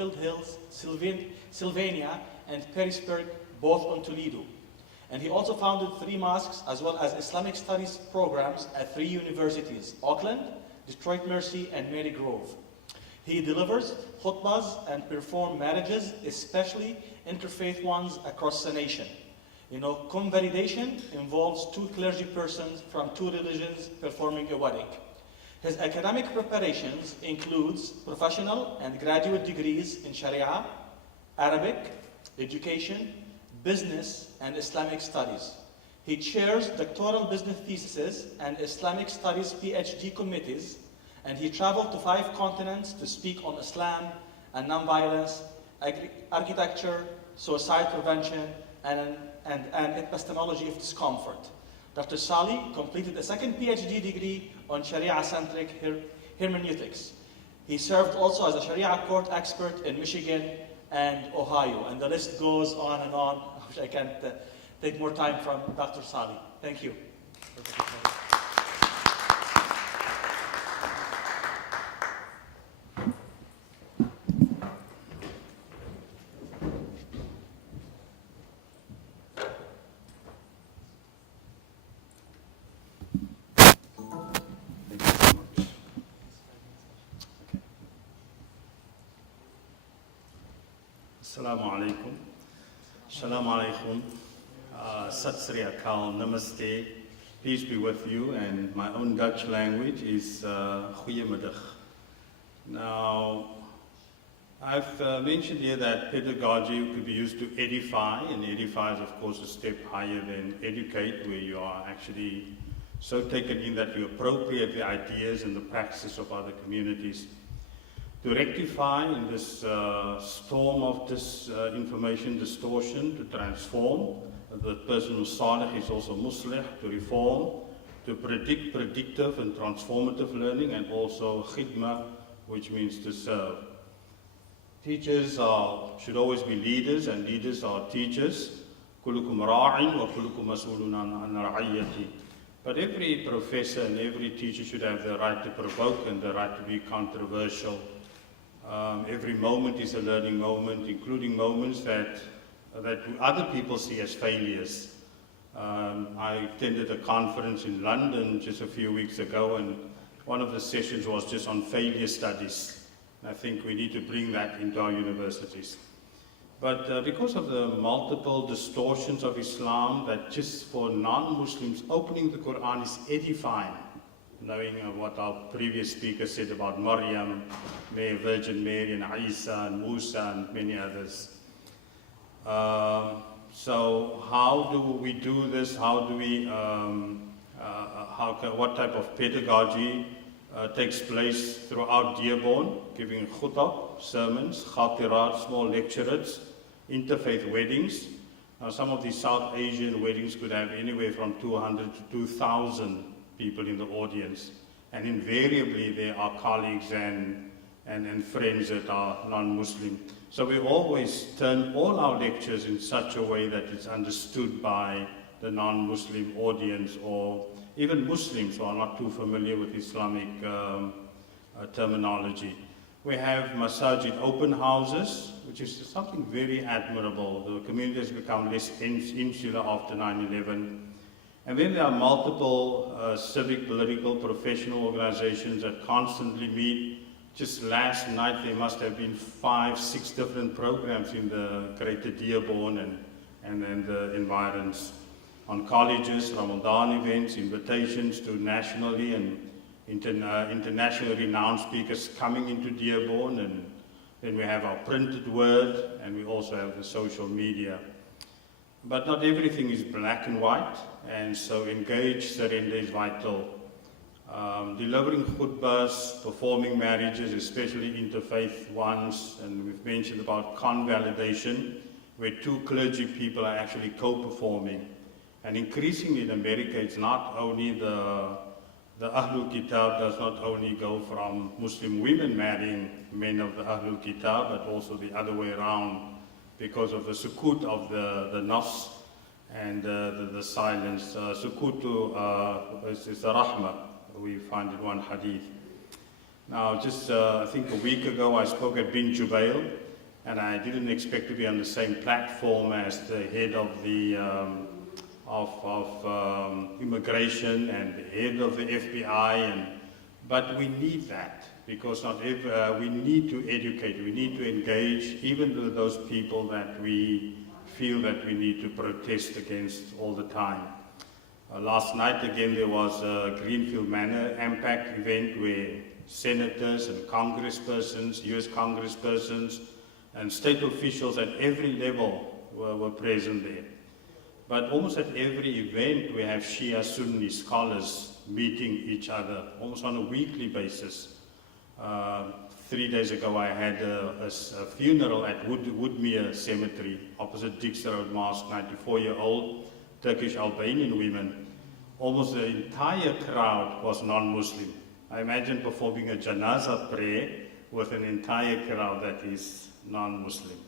Foothill Hills, Sylvania, and Perisburg, both on Toledo. And he also founded 3 mosques as well as Islamic studies programs at 3 universities, Auckland, Detroit Mercy, and Mary Grove. He delivers khutbahs and performs marriages, especially interfaith ones across the nation. Convalidation involves 2 clergy persons from 2 religions performing a wedding. His academic preparations includes professional and graduate degrees in Sharia, Arabic, education, business, and Islamic studies. He chairs doctoral business theses and Islamic studies PhD committees, and he traveled to 5 continents to speak on Islam and nonviolence, architecture, suicide prevention, and epistemology of discomfort. Dr. Salie completed a 2nd PhD degree on Sharia-centric hermeneutics. He served also as a Sharia court expert in Michigan and Ohio, and the list goes on and on, which I can't take more time from Dr. Salie. Thank you. Assalamu alaikum. Shalom alaikum. Sat Sri Akal. Namaste. Peace be with you. And my own Dutch language is Goeiemiddag. Now, I've mentioned here that pedagogy could be used to edify, and edify is, of course, a step higher than educate, where you are actually so taken in that you appropriate the ideas and the practices of other communities. To rectify in this storm of this information distortion, to transform. The person who's salih is also muslih, to reform, to predict predictive and transformative learning, and also khidmah, which means to serve. Teachers should always be leaders, and leaders are teachers. Kulukum ra'in wa kulukum mas'ulun an ra'iyyati. But every professor and every teacher should have the right to provoke and the right to be controversial. Every moment is a learning moment, including moments that other people see as failures. I attended a conference in London just a few weeks ago, and one of the sessions was just on failure studies. I think we need to bring that into our universities. But because of the multiple distortions of Islam, that just for non-Muslims, opening the Quran is edifying. Knowing what our previous speaker said about Maryam, Virgin Mary, and Isa, and Musa, and many others. So how do we do this? How do we, what type of pedagogy takes place throughout Dearborn? Giving khutbah, sermons, khatirat, small lecturates, interfaith weddings. Now, some of these South Asian weddings could have anywhere from 200 to 2,000 people in the audience, and invariably there are colleagues and friends that are non-Muslim. So we always turn all our lectures in such a way that it's understood by the non-Muslim audience, or even Muslims who are not too familiar with Islamic terminology. We have masajid open houses, which is something very admirable. The community has become less insular after 9/11. And then there are multiple civic, political, professional organizations that constantly meet. Just last night there must have been 5, 6 different programs in the greater Dearborn and the environs. On colleges, Ramadan events, invitations to nationally and internationally renowned speakers coming into Dearborn, and then we have our printed word, and we also have the social media. But not everything is black and white, and so engaged surrender is vital. Delivering khutbahs, performing marriages, especially interfaith ones, and we've mentioned about convalidation, where 2 clergy people are actually co-performing. And increasingly in America, it's not only the Ahlul Kitab does not only go from Muslim women marrying men of the Ahlul Kitab, but also the other way around, because of the sukut of the nafs and the silence. Sukutu is the rahmah, we find in one hadith. Now, just I think a week ago, I spoke at Bin Jubail, and I didn't expect to be on the same platform as the head of the immigration and the head of the FBI, but we need that because we need to educate, we need to engage even with those people that we feel that we need to protest against all the time. Last night again there was a Greenfield Manor Impact event where senators and congresspersons, US congresspersons and state officials at every level were present there. But almost at every event we have Shia Sunni scholars meeting each other almost on a weekly basis. 3 days ago I had a funeral at Woodmere Cemetery opposite Dix Road Mosque, 94-year-old Turkish Albanian women. Almost the entire crowd was non-Muslim. I imagine performing a janazah prayer with an entire crowd that is non-Muslim.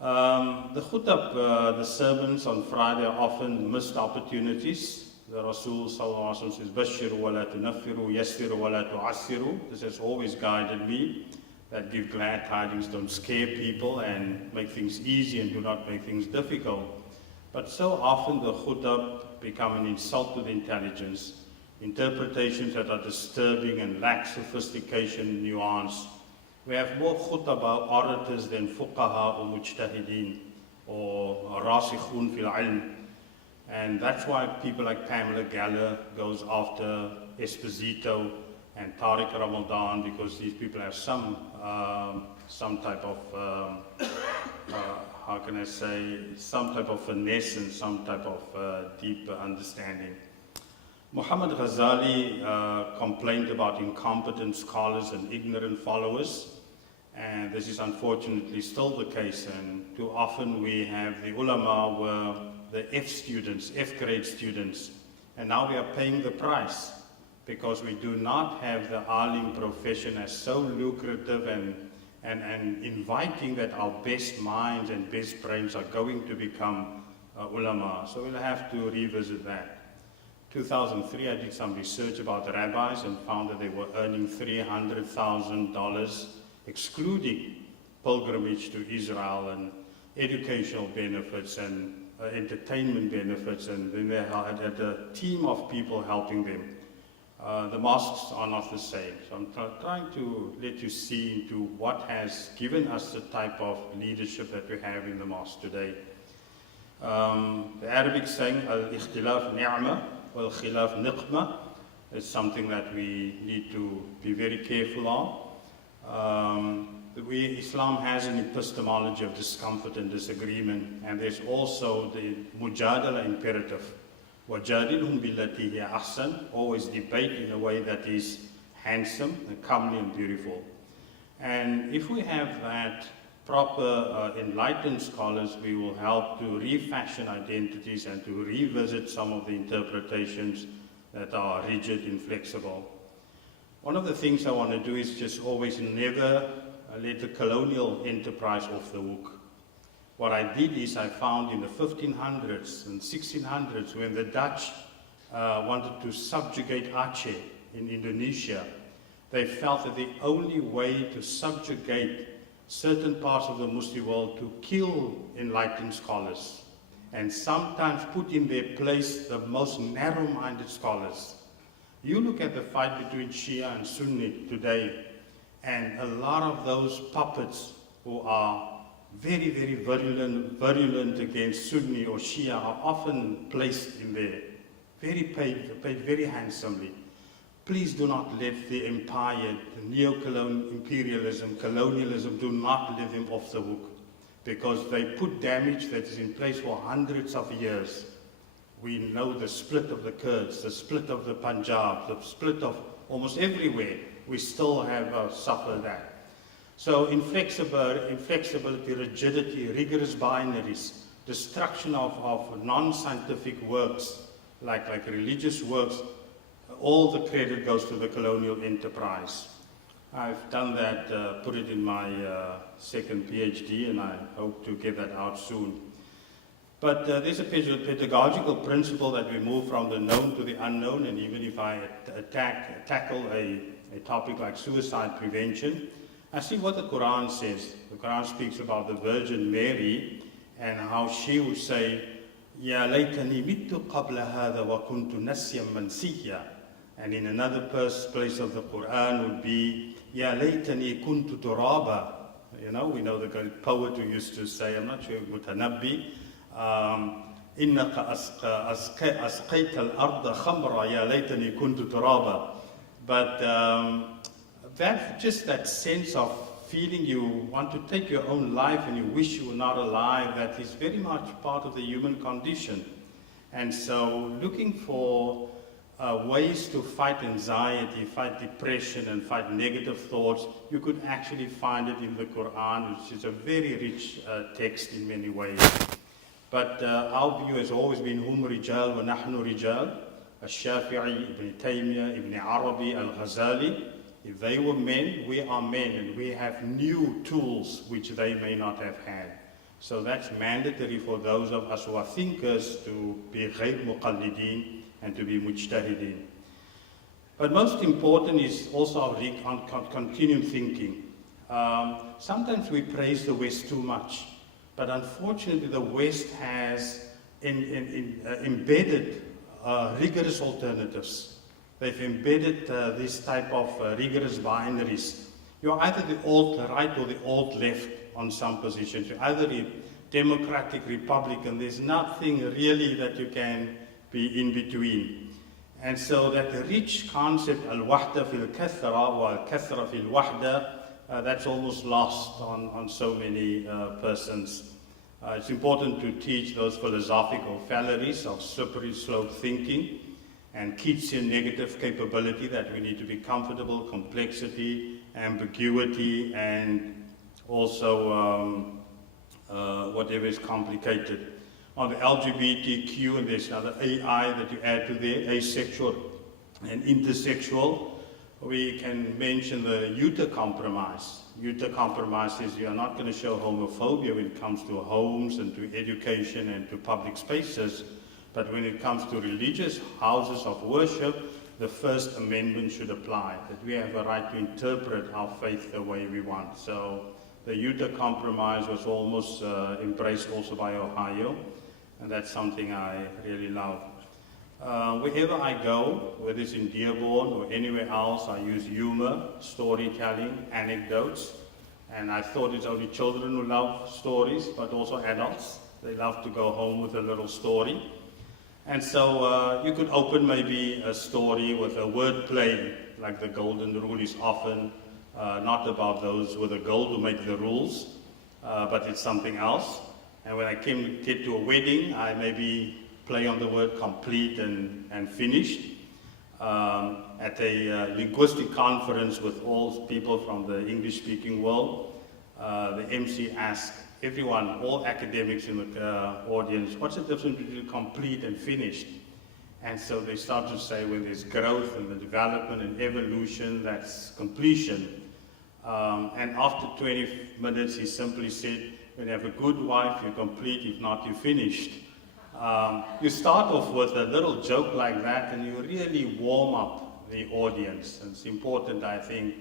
The khutab, the sermons on Friday are often missed opportunities. The Rasul Sallallahu Alaihi Wasallam says, Bashiru wa la tunaffiru, yassiru wa la tu'assiru. This has always guided me, that give glad tidings, don't scare people and make things easy and do not make things difficult. But so often the khutab become an insult to the intelligence, interpretations that are disturbing and lack sophistication and nuance. We have more khutaba orators than fuqaha or mujtahideen or rasikhun fil ilm. And that's why people like Pamela Galler goes after Esposito and Tariq Ramadan, because these people have some type of, how can I say, some type of finesse and some type of deep understanding. Muhammad Ghazali complained about incompetent scholars and ignorant followers, and this is unfortunately still the case, and too often we have the ulama were the F students, F grade students, and now we are paying the price because we do not have the alim profession as so lucrative and inviting that our best minds and best brains are going to become ulama. So we'll have to revisit that. 2003, I did some research about rabbis and found that they were earning $300,000, excluding pilgrimage to Israel and educational benefits and entertainment benefits, and then they had a team of people helping them. The mosques are not the same. So I'm trying to let you see into what has given us the type of leadership that we have in the mosque today. The Arabic saying, al-ikhtilaf ni'ma wal-khilaf niqma, is something that we need to be very careful of. Islam has an epistemology of discomfort and disagreement, and there's also the mujadala imperative. وَجَادِلْهُمْ بِالَّتِي هِيَ أَحْسَنُ, always debate in a way that is handsome and comely and beautiful. And if we have that proper enlightened scholars, we will help to refashion identities and to revisit some of the interpretations that are rigid, inflexible. One of the things I want to do is just always never let the colonial enterprise off the hook. What I did is I found in the 1500s and 1600s when the Dutch wanted to subjugate Aceh in Indonesia, they felt that the only way to subjugate certain parts of the Muslim world to kill enlightened scholars and sometimes put in their place the most narrow-minded scholars. You look at the fight between Shia and Sunni today, and a lot of those puppets who are very, very virulent against Sunni or Shia are often placed in there, paid very handsomely. Please do not let the empire, the neo-colonial imperialism, colonialism, do not let them off the hook, because they put damage that is in place for hundreds of years. We know the split of the Kurds, the split of the Punjab, the split of almost everywhere. We still have suffered that. So inflexibility, rigidity, rigorous binaries, destruction of non-scientific works, like religious works, all the credit goes to the colonial enterprise. I've done that, put it in my second PhD, and I hope to get that out soon. But there's a pedagogical principle that we move from the known to the unknown, and even if I tackle a topic like suicide prevention, I see what the Quran says. The Quran speaks about the Virgin Mary and how she would say, Ya laytani mittu qabla hadha wa kuntu nasyan mansiyya. And in another place of the Quran would be, Ya laytani kuntu turaba. You know, we know the great poet who used to say, I'm not sure, Mutanabbi, Innaka asqayta al-arda khamra, ya laytani kuntu turaba. But that sense of feeling you want to take your own life and you wish you were not alive, that is very much part of the human condition. And so looking for ways to fight anxiety, fight depression, and fight negative thoughts, you could actually find it in the Quran, which is a very rich text in many ways. But our view has always been hum rijal wa nahnu rijal. Al-Shafi'i, Ibn Taymiyyah, Ibn Arabi, Al-Ghazali. If they were men, we are men, and we have new tools which they may not have had. So that's mandatory for those of us who are thinkers to be ghayr muqallideen and to be mujtahideen. But most important is also our continued thinking. Sometimes we praise the West too much, but unfortunately the West has embedded rigorous alternatives. They've embedded this type of rigorous binaries. You're either the alt-right or the alt-left on some positions. You're either a Democratic, Republican. There's nothing really that you can be in between. And so that rich concept, al-wahda fil kathra or al-kathra fil wahda, that's almost lost on so many persons. It's important to teach those philosophical fallacies of slippery slope thinking and Keatsian negative capability that we need to be comfortable, complexity, ambiguity, and also whatever is complicated. On the LGBTQ, and there's another AI that you add to there, asexual and intersexual, we can mention the Utah Compromise. Utah Compromise says you are not going to show homophobia when it comes to homes and to education and to public spaces, but when it comes to religious houses of worship, the First Amendment should apply, that we have a right to interpret our faith the way we want. So the Utah Compromise was almost embraced also by Ohio, and that's something I really love. Wherever I go, whether it's in Dearborn or anywhere else, I use humor, storytelling, anecdotes, and I thought it's only children who love stories, but also adults. They love to go home with a little story. And so you could open maybe a story with a word play, like the golden rule is often not about those with the gold who make the rules, but it's something else. And when I get to a wedding, I maybe play on the word complete and finished. At a linguistic conference with all people from the English-speaking world, the MC asked everyone, all academics in the audience, what's the difference between complete and finished? And so they start to say when there's growth and the development and evolution, that's completion. And after 20 minutes, he simply said, when you have a good wife, you're complete, if not, you're finished. You start off with a little joke like that and you really warm up the audience. And it's important, I think,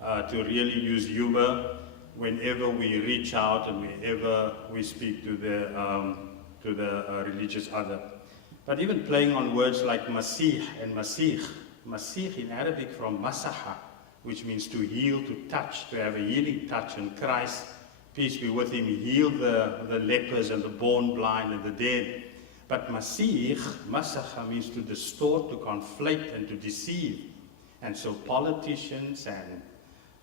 to really use humor whenever we reach out and whenever we speak to the religious other. But even playing on words like masih and masih. Masih in Arabic from masaha, which means to heal, to touch, to have a healing touch. And Christ, peace be with him, he healed the lepers and the born blind and the dead. But masih, masaha, means to distort, to conflate, and to deceive. And so politicians and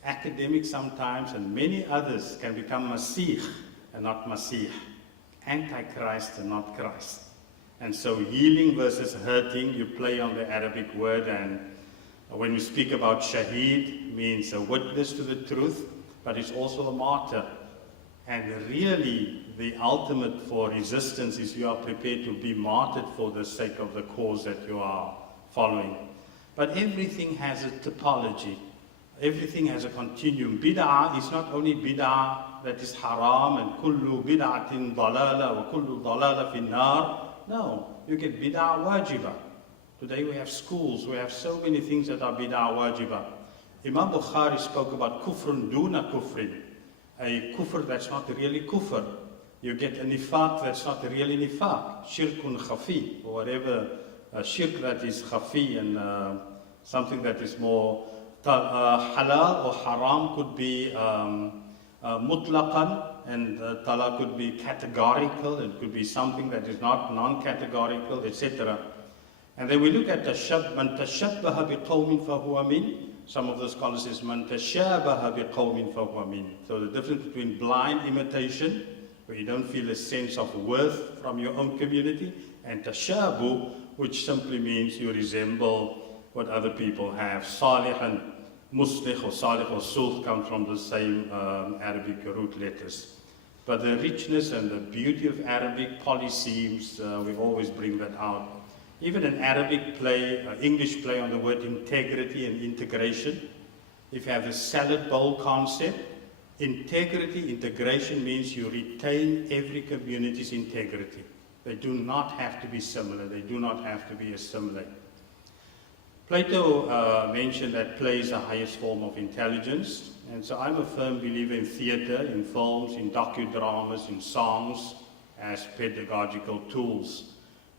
academics sometimes and many others can become masih and not masih. Antichrist and not Christ. And so healing versus hurting, you play on the Arabic word, and when we speak about shaheed, means a witness to the truth, but it's also a martyr. And really, the ultimate for resistance is you are prepared to be martyred for the sake of the cause that you are following. But everything has a topology. Everything has a continuum. Bid'ah is not only bid'ah that is haram and kullu bid'atin dalala wa kullu dalala fin nar. No, you get bid'ah wajiba. Today we have schools, we have so many things that are bid'ah wajiba. Imam Bukhari spoke about kufrun duna kufrin, a kufr that's not really kufr. You get a nifaq that's not really nifaq, shirkun khafi, or whatever, shirk that is khafi, and something that is more halal or haram could be mutlaqan, and talaq could be categorical, it could be something that is not non-categorical, etc. And then we look at man tashabbaha biqawmin fahuwa min. Some of the scholars says man tashabaha biqawmin fahuwa min. So the difference between blind imitation, where you don't feel a sense of worth from your own community, and tashabu, which simply means you resemble what other people have. Salih and muslih or salih or sulh come from the same Arabic root letters. But the richness and the beauty of Arabic polysemes, we always bring that out. Even an Arabic play, English play on the word integrity and integration. If you have the salad bowl concept, integrity, integration means you retain every community's integrity. They do not have to be similar. They do not have to be assimilate. Plato mentioned that play is the highest form of intelligence. And so I'm a firm believer in theater, in films, in docudramas, in songs as pedagogical tools.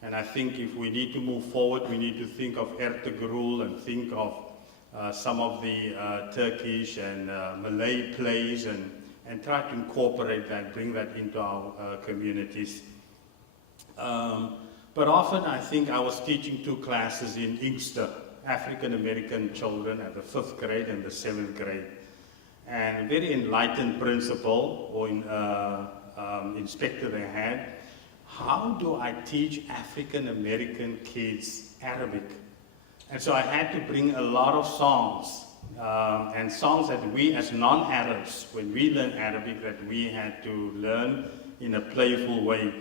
And I think if we need to move forward, we need to think of Ertugrul and think of some of the Turkish and Malay plays and try to incorporate that, bring that into our communities. But often I think I was teaching 2 classes in Inkster, African American children at the 5th grade and the 7th grade. And a very enlightened principal or inspector they had, how do I teach African American kids Arabic? And so I had to bring a lot of songs, and songs that we as non-Arabs, when we learn Arabic, that we had to learn in a playful way.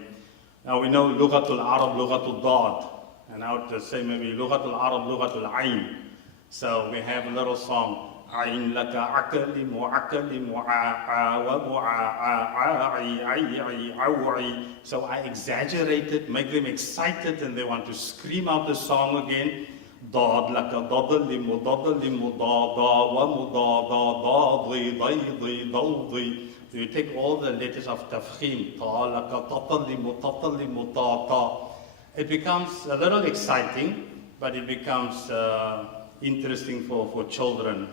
Now we know Lughatul Arab, Lughatul Dad, and I would say maybe Lughatul Arab, Lughatul Ain. So we have a little song, Ain laka akali mu'akali mu'a'a wa mu'a'a. So I exaggerate it, make them excited, and they want to scream out the song again. Dad laka dadali mudadali mudada wa mudada dadli daydi daldi. So you take all the letters of tafkhim, ta laka tatali mutatali mutata. It becomes a little exciting, but it becomes interesting for children.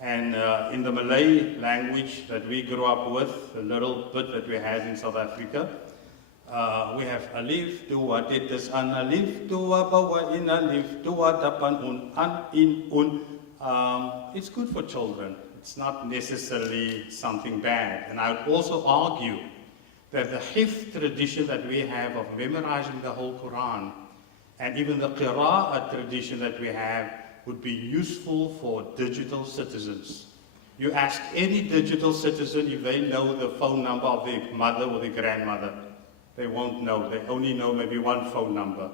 And in the Malay language that we grew up with, a little bit that we had in South Africa, we have alif, dua, tetes, an, alif, dua, bawa, in, alif, dua, dapan, an, in, it's good for children. It's not necessarily something bad. And I would also argue that the hifz tradition that we have of memorizing the whole Quran, and even the qira'ah tradition that we have, would be useful for digital citizens. You ask any digital citizen if they know the phone number of their mother or their grandmother. They won't know. They only know maybe one phone number.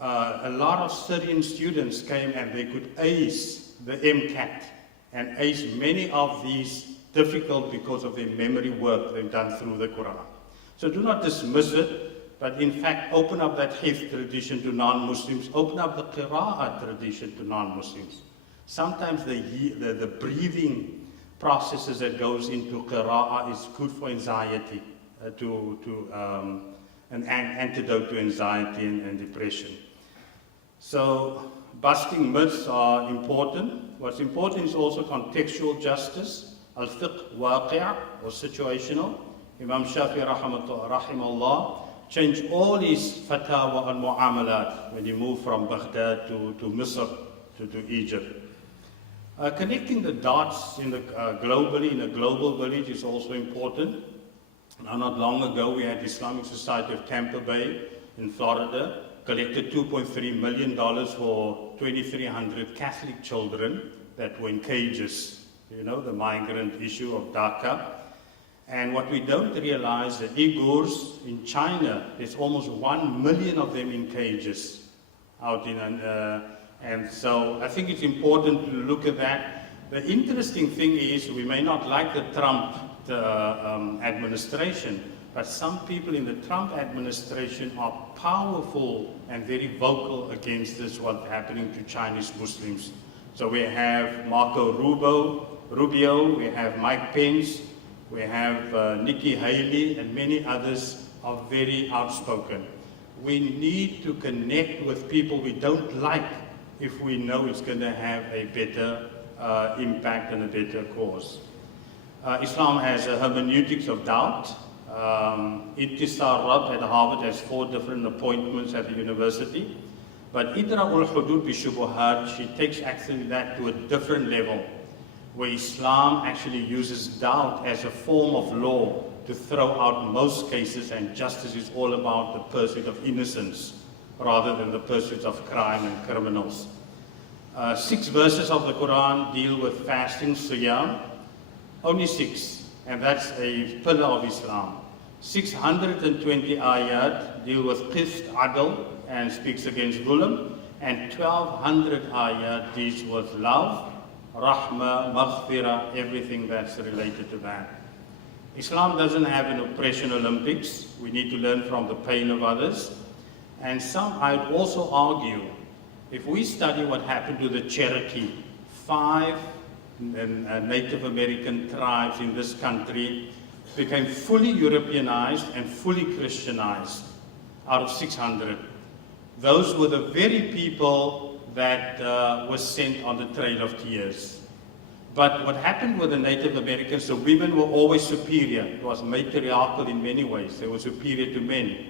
A lot of Syrian students came and they could ace the MCAT and ace many of these difficult because of their memory work they've done through the Quran. So do not dismiss it, but in fact open up that hifz tradition to non-Muslims, open up the qira'ah tradition to non-Muslims. Sometimes the breathing processes that goes into qira'ah is good for anxiety, an antidote to anxiety and depression. So busting myths are important. What's important is also contextual justice, al-fiqh waqi' or situational. Imam Shafi rahimahullah changed all his fatwa and mu'amalat when he moved from Baghdad to Misr, to Egypt. Connecting the dots in globally in a global village is also important. Now, not long ago, we had the Islamic Society of Tampa Bay in Florida, collected $2.3 million for 2,300 Catholic children that were in cages, you know, the migrant issue of Dhaka. And what we don't realize, the Uyghurs in China, there's almost 1 million of them in cages out in, and so I think it's important to look at that. The interesting thing is, we may not like the Trump administration, but some people in the Trump administration are powerful and very vocal against this, what's happening to Chinese Muslims. So we have Marco Rubio, we have Mike Pence, we have Nikki Haley, and many others are very outspoken. We need to connect with people we don't like if we know it's going to have a better impact and a better cause. Islam has a hermeneutics of doubt. Intisar Rab at Harvard has 4 different appointments at the university. But Idra'ul Hudud bi Shubuhat, she takes actually that to a different level, where Islam actually uses doubt as a form of law to throw out most cases, and justice is all about the pursuit of innocence rather than the pursuit of crime and criminals. 6 verses of the Quran deal with fasting, siyam, only 6, and that's a pillar of Islam. 620 ayat deal with qist, adl, and speaks against dhulam, and 1200 ayat deals with love, rahmah, maghfirah, everything that's related to that. Islam doesn't have an oppression Olympics. We need to learn from the pain of others. And I'd also argue, if we study what happened to the Cherokee, 5 Native American tribes in this country became fully Europeanized and fully Christianized out of 600. Those were the very people that were sent on the Trail of Tears. But what happened with the Native Americans, the women were always superior. It was matriarchal in many ways. They were superior to men.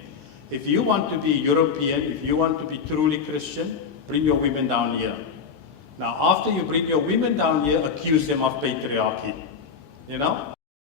If you want to be European, if you want to be truly Christian, bring your women down here. Now, after you bring your women down here, accuse them of patriarchy. You know?